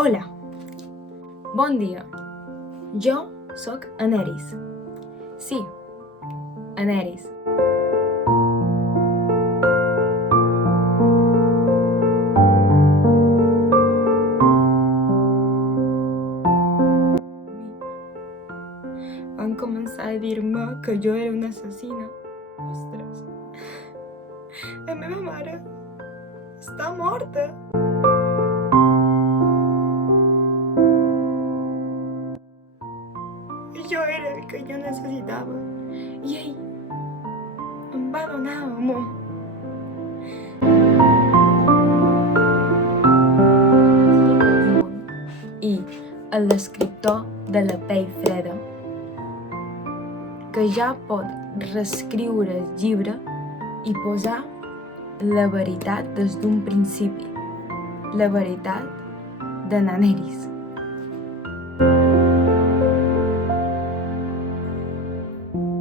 Hola, bon dia. Jo sóc Aneris. Sí, Aneris. Van començar a dir-me que jo era una assassina. Ostres, la meva mare està morta. Jo era el que jo necessitava i ell em va donar amor. I l'escriptor de la pell freda que ja pot reescriure el llibre i posar la veritat des d'un principi, la veritat de Naneris.